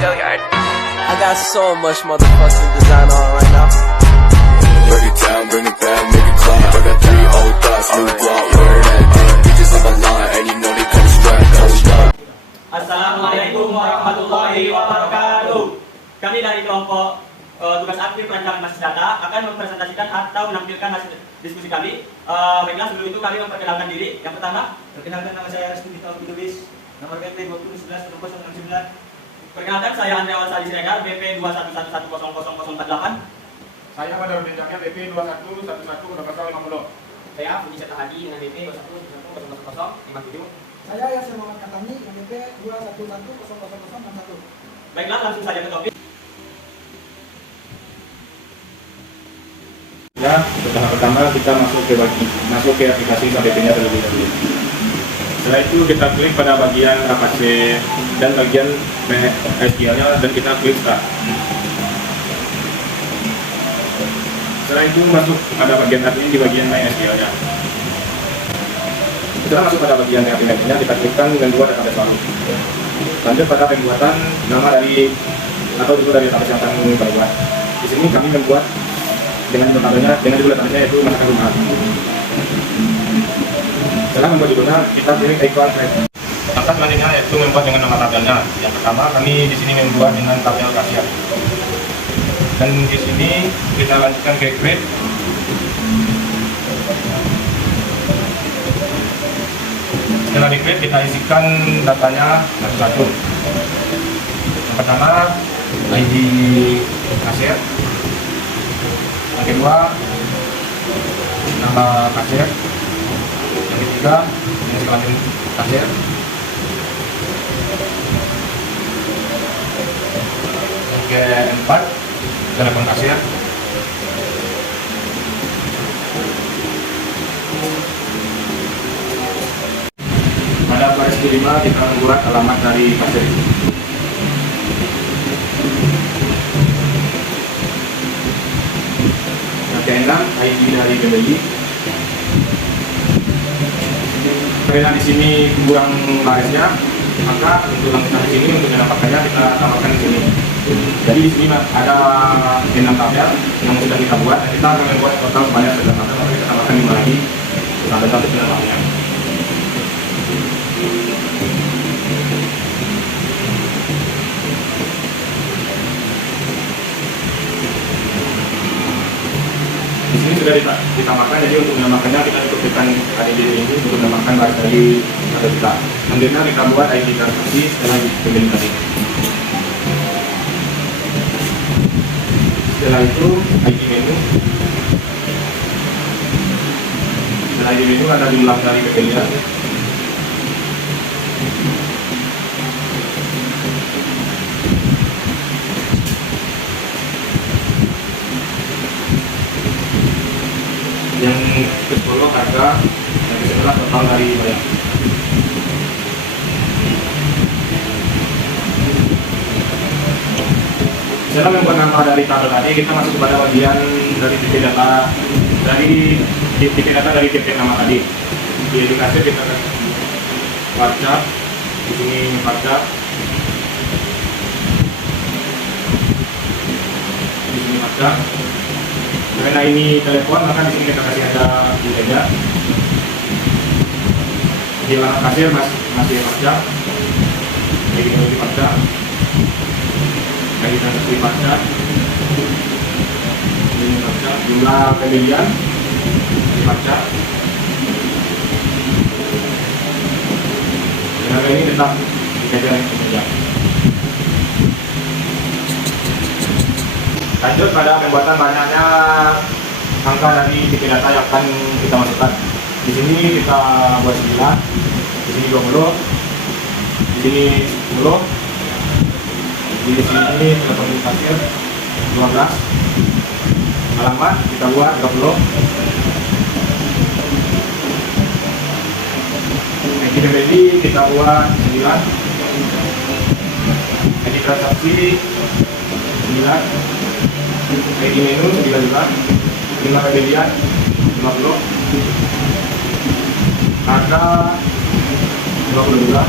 Go yard. I got so much motherfucking design on right now. Break it down, bring it back, make it clap. I got 3 old thoughts, new guap, where that bitches on my line, and you know they come strap, hold up. Assalamualaikum warahmatullahi wabarakatuh. Kami dari kelompok tugas aktif perancangan masjid data akan mempresentasikan atau menampilkan hasil diskusi kami. Baiklah, sebelum itu kami memperkenalkan diri. Yang pertama, perkenalkan nama saya Restu Dito Lubis, nomor BP 2011 Perkenalkan, saya Andreawan Sali Siregar, BP 2111000048. Saya Badarudin Jamil, BP 21110050. Saya Budi Setahadi dengan BP 21110057. Saya Yasir Muhammad Katami dengan BP 21100061. Baiklah, langsung saja ke topik. Ya, tahap pertama kita masuk ke aplikasi KTP-nya terlebih dahulu. Setelah itu kita klik pada bagian APC dan bagian SQL-nya dan kita klik Start. Setelah itu masuk pada bagian admin di bagian MySQL-nya. Setelah masuk pada bagian aplikasinya, kita klikkan membuat database baru. Lanjut pada pembuatan nama dari atau judul dari database yang akan kita buat. Di sini kami membuat dengan judul database yaitu masakan rumah. Setelah membuat judulnya, kita pilih ikon create. Langkah selanjutnya yaitu membuat dengan nama tabelnya. Yang pertama, kami di sini membuat dengan tabel kasiat. Dan di sini kita lanjutkan ke create. Setelah di create, kita isikan datanya satu-satu. Yang pertama, ID kasir. Yang kedua, nama kasir. Yang ketiga, jenis kelamin kasir. Yang keempat, telepon kasir. Pada baris kelima kita membuat alamat dari kasir itu. Yang keenam, ID dari pembeli. Karena di sini kurang barisnya, maka untuk lanjutan di sini untuk menampakkannya kita tambahkan di sini. Jadi di sini ada 6 tabel yang sudah kita buat. Kita akan membuat total sebanyak 9 tabel, maka kita tambahkan 5 lagi sampai 9 tabelnya. Di sini sudah ditambahkan, jadi untuk menambahkannya kita cukup tekan ID ini untuk menambahkan baris dari tabel kita. Selanjutnya kita buat ID transaksi setelah pembeli tadi. Setelah itu ID menu. Setelah ID menu ada jumlah dari pembelian. Yang ke-10 harga, yang ke-11 total dari barang. Setelah membuat nama dari tabel tadi, kita masuk kepada bagian dari tipe data dari tipe nama tadi. Di edukasi kita baca, di sini baca, di sini baca. Karena ini telepon, maka di sini kita kasih ada beda. Di alamat kasir masih baca, jadi kita baca. Kayak transaksi baca, ini baca, jumlah pembelian dibaca. Dan ini tetap dikejar saja. Lanjut pada pembuatan banyaknya angka dari tipe data yang akan kita masukkan. Di sini kita buat 9, di sini 20, di sini 10. Di sini telepon kasir 12, alamat kita buat 30, ID pembeli kita buat 9, ID transaksi 9, ID menu 9 juga, 5 pembelian 50, harga 20 juga,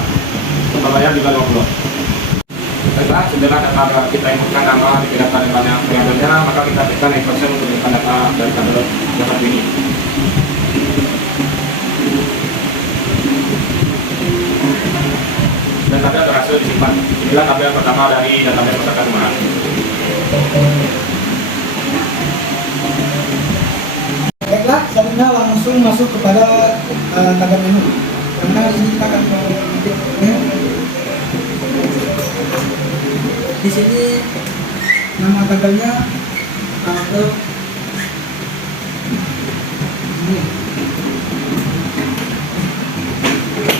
total bayar juga 20. Baiklah, setelah data kita inputkan nama di data dan banyak variabelnya, maka kita tekan instruction untuk menyimpan data dari tabel yang satu ini. Dan tabel berhasil disimpan. Inilah tabel pertama dari database peserta rumahan. Baiklah, selanjutnya langsung masuk kepada tabel menu. Karena ini kita akan di sini nama tabelnya tabel ini.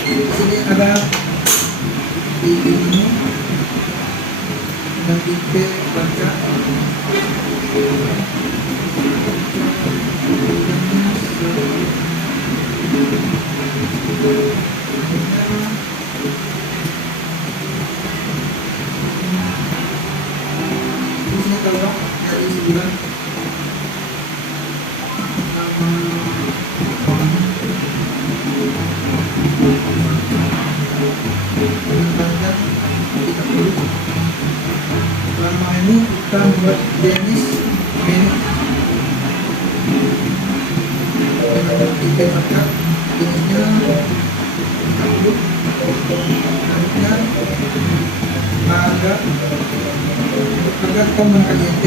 Di sini ada ini dan tipe baca. Di sini kalau dari 9 selama ini kita buat Dennis ini dengan tipe baca jenisnya tabel selanjutnya ada kita menggunakan YP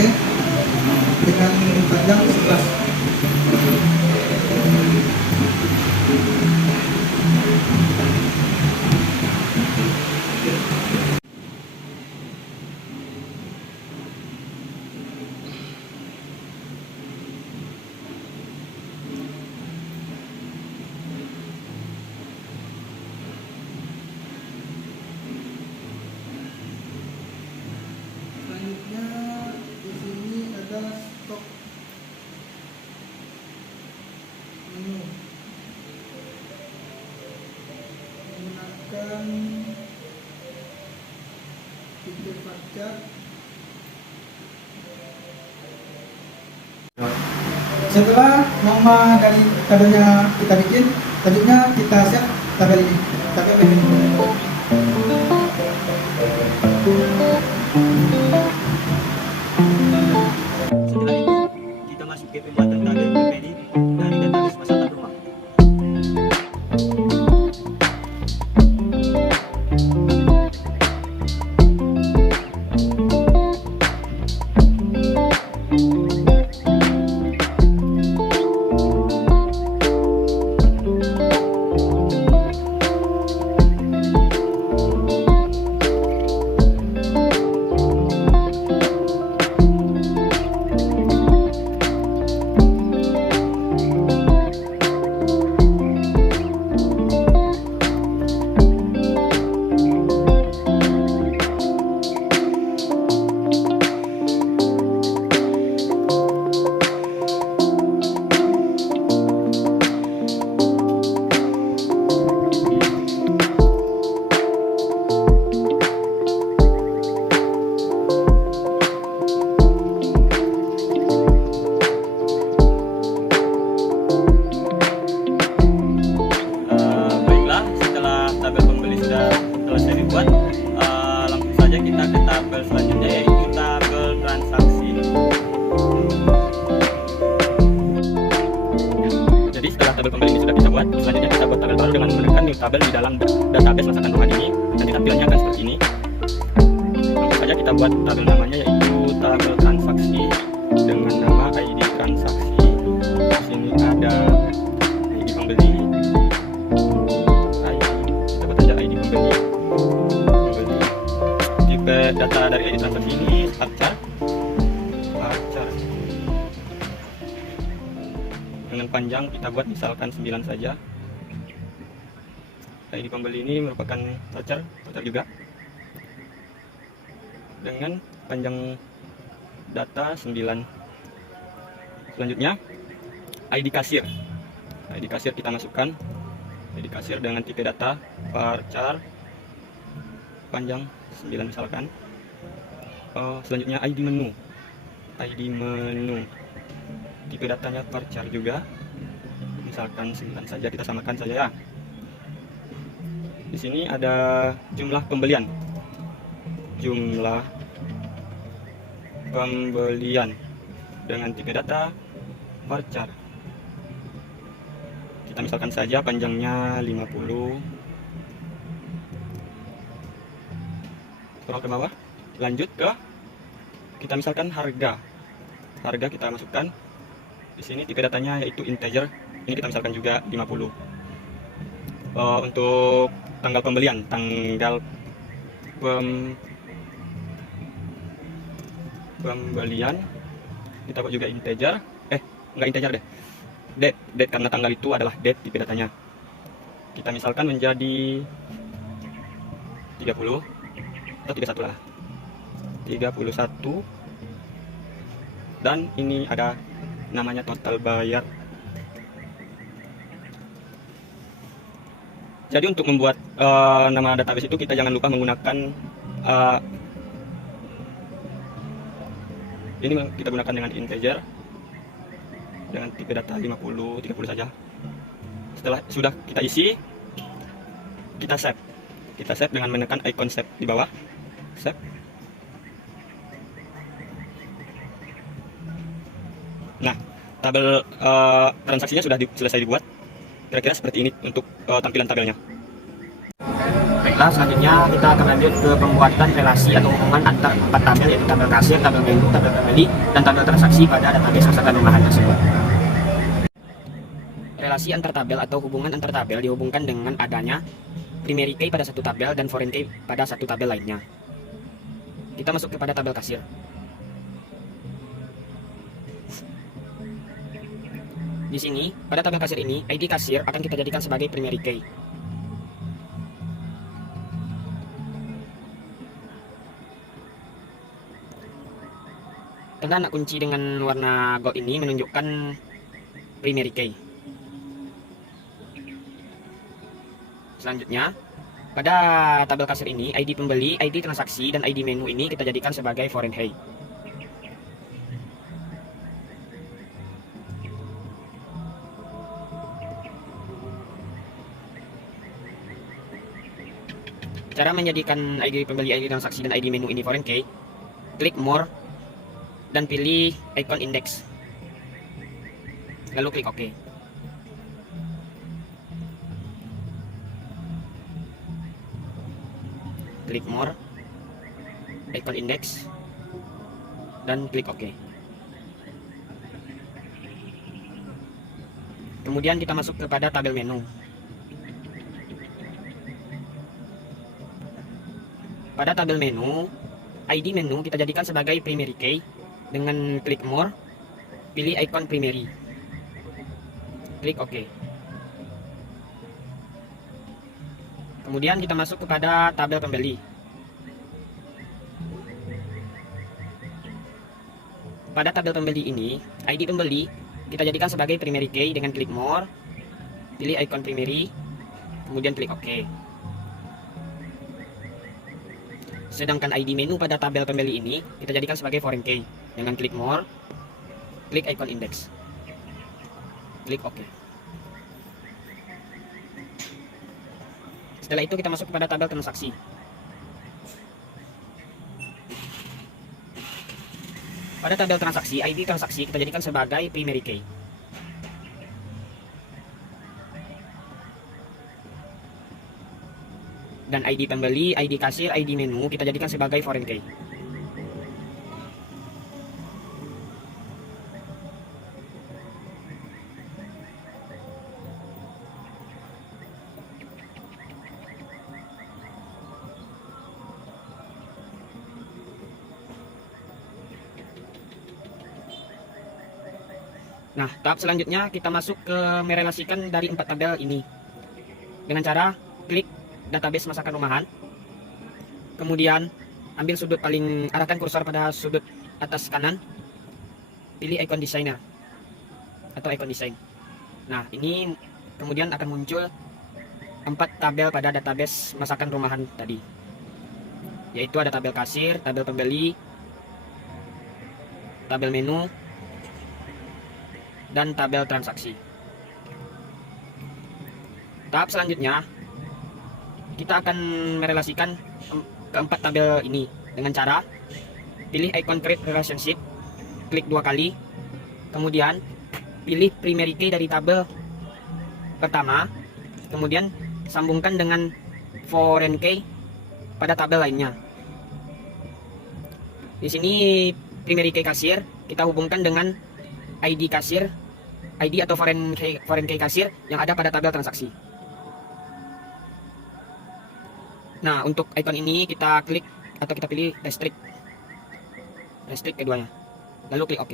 dengan panjang 11. Selanjutnya di sini ada stok menu menggunakan tipe baca. Setelah nama dari tabelnya kita bikin, selanjutnya kita set tabel ini, tabel menu. Setelah itu, kita masuk ke pembuatan tabel PPD dari database masyarakat rumah. Baiklah, setelah tabel pembeli sudah selesai dibuat, langsung saja kita ke tabel selanjutnya, yaitu tabel transaksi. Jadi setelah tabel pembeli ini sudah kita buat, selanjutnya kita buat tabel baru dengan menekan new tabel di dalam database masakan rumahan ini. Nanti tampilannya akan seperti ini. Langsung saja kita buat tabel namanya, yaitu tabel transaksi dengan nama ID transaksi. Di sini ada ID pembeli, dapat aja ID pembeli. Tipe data dari ID transaksi ini varchar. Dengan panjang kita buat misalkan 9 saja. ID pembeli ini merupakan varchar juga. Dengan panjang data 9. Selanjutnya ID kasir. ID kasir kita masukkan. ID kasir dengan tipe data varchar panjang 9 misalkan. Selanjutnya ID menu. ID menu tipe datanya varchar juga, misalkan 9 saja, kita samakan saja ya. Di sini ada jumlah pembelian. jumlah pembelian dengan 3 data varchar. Kita misalkan saja panjangnya 50. Scroll ke bawah, lanjut ke kita misalkan harga kita masukkan di sini. 3 datanya yaitu integer, ini kita misalkan juga 50. Untuk tanggal pembelian, pembelian kita buat juga integer, enggak integer deh, date karena tanggal itu adalah date. 3 datanya kita misalkan menjadi 30 atau 31 lah, 31. Dan ini ada namanya total bayar. Jadi untuk membuat nama database itu kita jangan lupa menggunakan ini kita gunakan dengan integer dengan 3 data 50, 30 saja. Setelah sudah kita isi, kita save dengan menekan icon save di bawah, save. Nah, tabel transaksinya sudah selesai dibuat. Kira-kira seperti ini untuk tampilan tabelnya. Baiklah, selanjutnya kita akan lanjut ke pembuatan relasi atau hubungan antar 4 tabel, yaitu tabel kasir, tabel menu, tabel pembeli, dan tabel transaksi pada database masakan rumahan tersebut. Relasi antar tabel atau hubungan antar tabel dihubungkan dengan adanya primary key pada satu tabel dan foreign key pada satu tabel lainnya. Kita masuk kepada tabel kasir. Di sini, pada tabel kasir ini, ID kasir akan kita jadikan sebagai primary key. Tanda anak kunci dengan warna gold ini menunjukkan primary key. Selanjutnya, pada tabel kasir ini, ID pembeli, ID transaksi, dan ID menu ini kita jadikan sebagai foreign key. Cara menjadikan ID pembeli, ID transaksi, dan ID menu ini foreign key, klik more dan pilih icon index, lalu klik OK. Klik more, icon index, dan klik OK. Kemudian kita masuk kepada tabel menu. Pada tabel menu, ID menu kita jadikan sebagai primary key dengan klik more, pilih icon primary, klik OK. Kemudian kita masuk kepada tabel pembeli. Pada tabel pembeli ini, ID pembeli kita jadikan sebagai primary key dengan klik more, pilih icon primary, kemudian klik OK. Sedangkan ID menu pada tabel pembeli ini kita jadikan sebagai foreign key dengan klik more, klik icon index, klik OK. Setelah itu kita masuk kepada tabel transaksi. Pada tabel transaksi, ID transaksi kita jadikan sebagai primary key. Dan ID pembeli, ID kasir, ID menu kita jadikan sebagai foreign key. Nah, tahap selanjutnya kita masuk ke merelasikan dari 4 tabel ini dengan cara klik database masakan rumahan, kemudian ambil sudut paling, arahkan kursor pada sudut atas kanan, pilih icon designer atau icon design. Nah, ini kemudian akan muncul 4 tabel pada database masakan rumahan tadi, yaitu ada tabel kasir, tabel pembeli, tabel menu, dan tabel transaksi. Tahap selanjutnya kita akan merelasikan keempat tabel ini dengan cara pilih icon create relationship, klik 2 kali, kemudian pilih primary key dari tabel pertama, kemudian sambungkan dengan foreign key pada tabel lainnya. Di sini primary key kasir kita hubungkan dengan ID kasir, ID atau foreign key kasir yang ada pada tabel transaksi. Nah, untuk icon ini kita klik atau kita pilih restrict keduanya, lalu klik OK.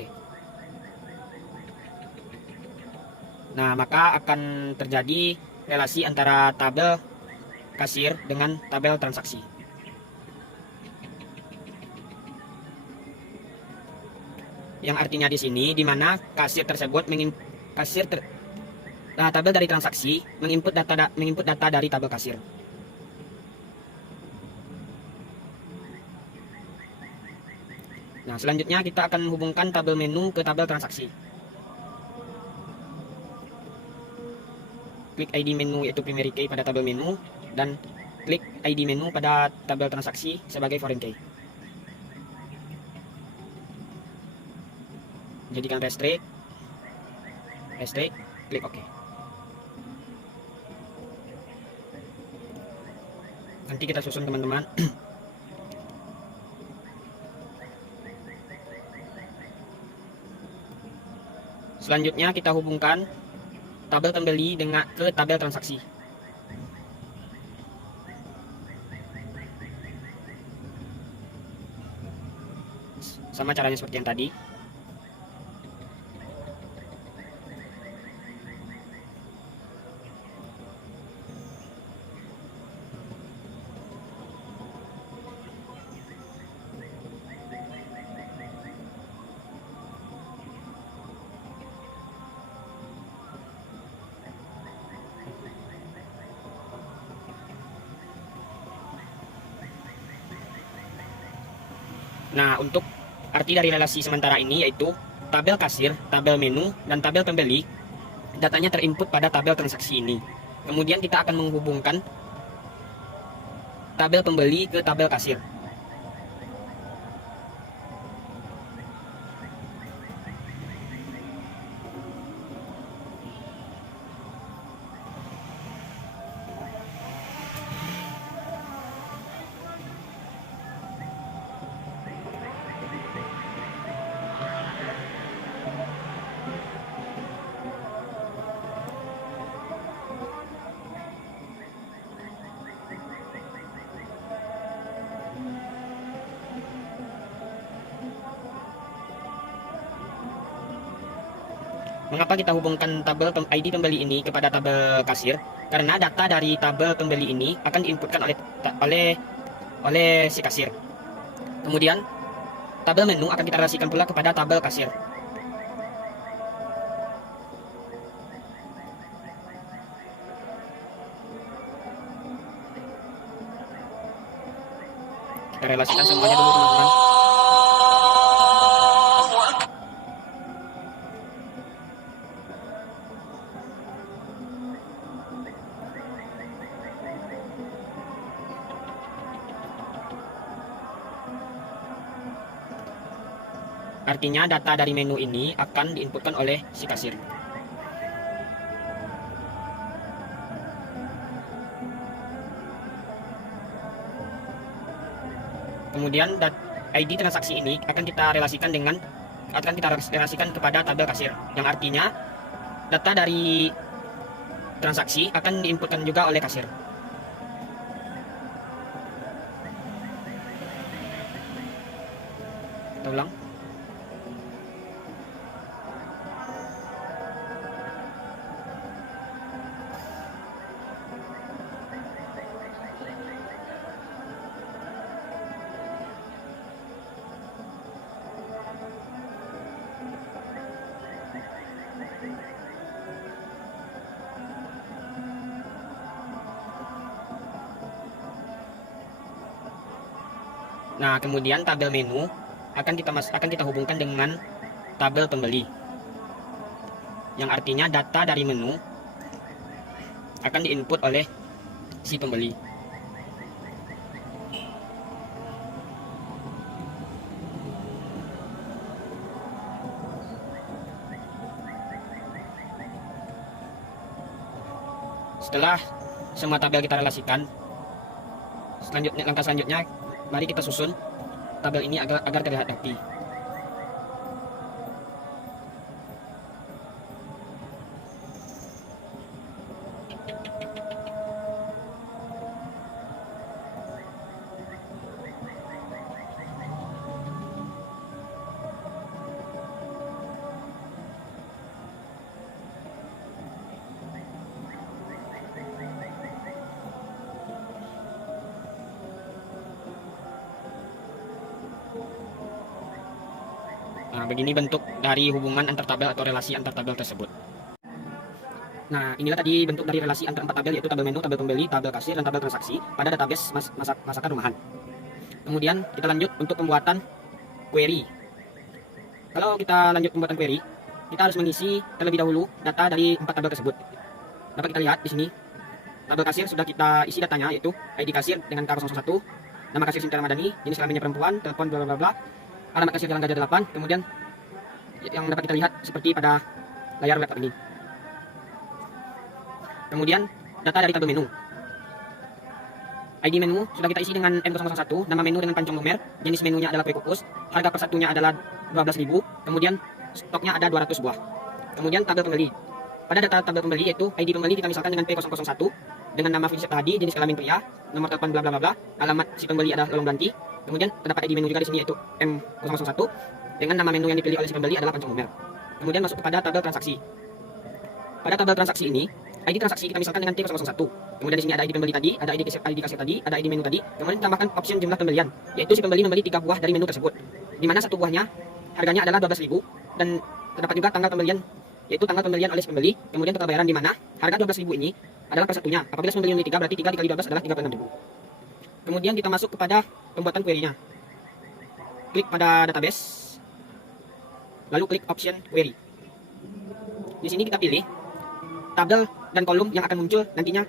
Nah, maka akan terjadi relasi antara tabel kasir dengan tabel transaksi. Yang artinya di sini di mana kasir tersebut tabel dari transaksi menginput data dari tabel kasir. Nah, selanjutnya kita akan hubungkan tabel menu ke tabel transaksi. Klik ID menu yaitu primary key pada tabel menu dan klik ID menu pada tabel transaksi sebagai foreign key. Jadikan restrict, klik OK. Nanti kita susun teman-teman. Selanjutnya kita hubungkan tabel pembeli ke tabel transaksi. Sama caranya seperti yang tadi. Nah, untuk arti dari relasi sementara ini yaitu tabel kasir, tabel menu, dan tabel pembeli datanya terinput pada tabel transaksi ini. Kemudian kita akan menghubungkan tabel pembeli ke tabel kasir. Mengapa kita hubungkan tabel ID pembeli ini kepada tabel kasir? Karena data dari tabel pembeli ini akan diinputkan oleh si kasir. Kemudian tabel menu akan kita relasikan pula kepada tabel kasir. Kita relasikan semuanya dulu teman-teman. Artinya data dari menu ini akan diinputkan oleh si kasir. Kemudian ID transaksi ini akan kita relasikan kepada tabel kasir, yang artinya data dari transaksi akan diinputkan juga oleh kasir. Kita ulang. Nah, kemudian tabel menu akan kita hubungkan dengan tabel pembeli, yang artinya data dari menu akan diinput oleh si pembeli. Setelah semua tabel kita relasikan, langkah selanjutnya mari kita susun tabel ini agar terlihat rapi. Nah, begini bentuk dari hubungan antar tabel atau relasi antar tabel tersebut. Nah, inilah tadi bentuk dari relasi antar empat tabel, yaitu tabel menu, tabel pembeli, tabel kasir, dan tabel transaksi pada database masakan rumahan. Kemudian kita lanjut untuk pembuatan query. Kalau kita lanjut pembuatan query, kita harus mengisi terlebih dahulu data dari empat tabel tersebut. Dapat kita lihat di sini, tabel kasir sudah kita isi datanya, yaitu ID kasir dengan K001, nama kasir Sinta Ramadhani, jenis kelaminnya perempuan, telepon bla bla bla, alamat kasir Jalan Gajah 8, kemudian yang dapat kita lihat seperti pada layar laptop ini. Kemudian data dari tabel menu. ID menu sudah kita isi dengan M001, nama menu dengan pancong lumer, jenis menunya adalah kue kukus, harga per satunya adalah 12.000, kemudian stoknya ada 200 buah. Kemudian tabel pembeli. Pada data tabel pembeli yaitu ID pembeli kita misalkan dengan P001 dengan nama Philip Hadi, jenis kelamin pria, nomor telepon bla bla bla, alamat si pembeli adalah Lolong Ganti. Kemudian terdapat ID menu juga di sini yaitu M001 dengan nama menu yang dipilih oleh si pembeli adalah pancong lumer. Kemudian masuk kepada tabel transaksi. Pada tabel transaksi ini, ID transaksi kita misalkan dengan T001. Kemudian di sini ada ID pembeli tadi, ada ID kasir tadi, ada ID menu tadi. Kemudian ditambahkan option jumlah pembelian, yaitu si pembeli membeli 3 buah dari menu tersebut, di mana satu buahnya harganya adalah 12.000 dan terdapat juga tanggal pembelian, yaitu tanggal pembelian oleh si pembeli. Kemudian total bayaran di mana harga 12.000 ini adalah per satunya. Apabila si pembeli membeli 3 berarti 3 dikali 12 adalah 36.000. Kemudian kita masuk kepada pembuatan query-nya. Klik pada database, lalu klik option query. Di sini kita pilih tabel dan kolom yang akan muncul nantinya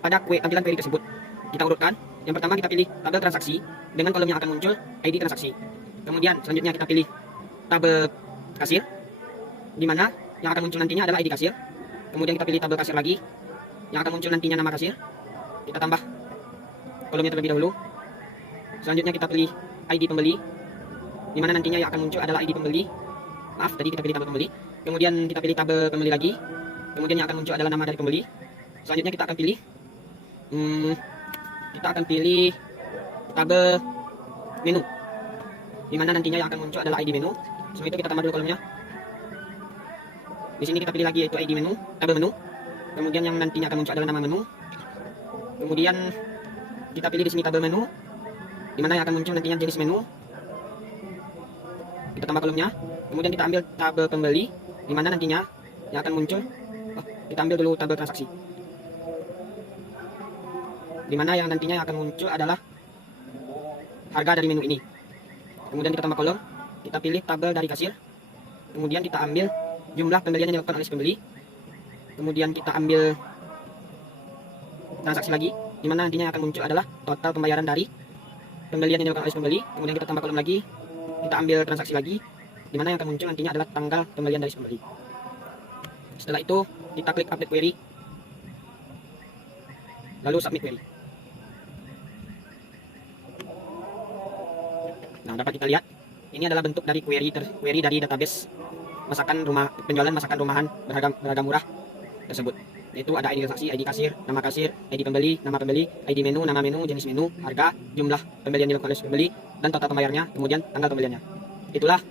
pada tampilan query tersebut. Kita urutkan. Yang pertama kita pilih tabel transaksi dengan kolom yang akan muncul ID transaksi. Kemudian selanjutnya kita pilih tabel kasir, di mana yang akan muncul nantinya adalah ID kasir. Kemudian kita pilih tabel kasir lagi, yang akan muncul nantinya nama kasir. Kita tambah kolomnya terlebih dahulu. Selanjutnya kita pilih ID pembeli, di mana nantinya yang akan muncul adalah ID pembeli. Maaf, tadi kita pilih tabel pembeli. Kemudian kita pilih tabel pembeli lagi. Kemudian yang akan muncul adalah nama dari pembeli. Selanjutnya kita akan pilih tabel menu, di mana nantinya yang akan muncul adalah ID menu. Semua itu kita tambah dulu kolomnya. Di sini kita pilih lagi yaitu ID menu, tabel menu. Kemudian yang nantinya akan muncul adalah nama menu. Kemudian kita pilih di sini tabel menu, di mana yang akan muncul nantinya jenis menu. Kita tambah kolomnya. Kemudian kita ambil tabel pembeli, di mana nantinya yang akan muncul. Kita ambil dulu tabel transaksi, di mana yang nantinya yang akan muncul adalah harga dari menu ini. Kemudian kita tambah kolom, kita pilih tabel dari kasir. Kemudian kita ambil jumlah pembelian yang dilakukan oleh si pembeli. Kemudian kita ambil transaksi lagi, di mana nantinya yang akan muncul adalah total pembayaran dari pembelian yang dilakukan oleh si pembeli. Kemudian kita tambah kolom lagi, kita ambil transaksi lagi, di mana yang akan muncul nantinya adalah tanggal pembelian dari si pembeli. Setelah itu kita klik update query, lalu submit query. Nah, dapat kita lihat ini adalah bentuk dari query dari database penjualan masakan rumahan berharga murah tersebut, yaitu ada ID transaksi, ID kasir, nama kasir, ID pembeli, nama pembeli, ID menu, nama menu, jenis menu, harga, jumlah pembelian yang dilakukan oleh pembeli, dan total pembayarnya, kemudian tanggal pembeliannya. Itulah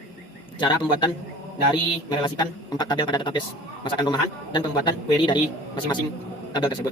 cara pembuatan dari merelasikan 4 tabel pada database masakan rumahan dan pembuatan query dari masing-masing tabel tersebut.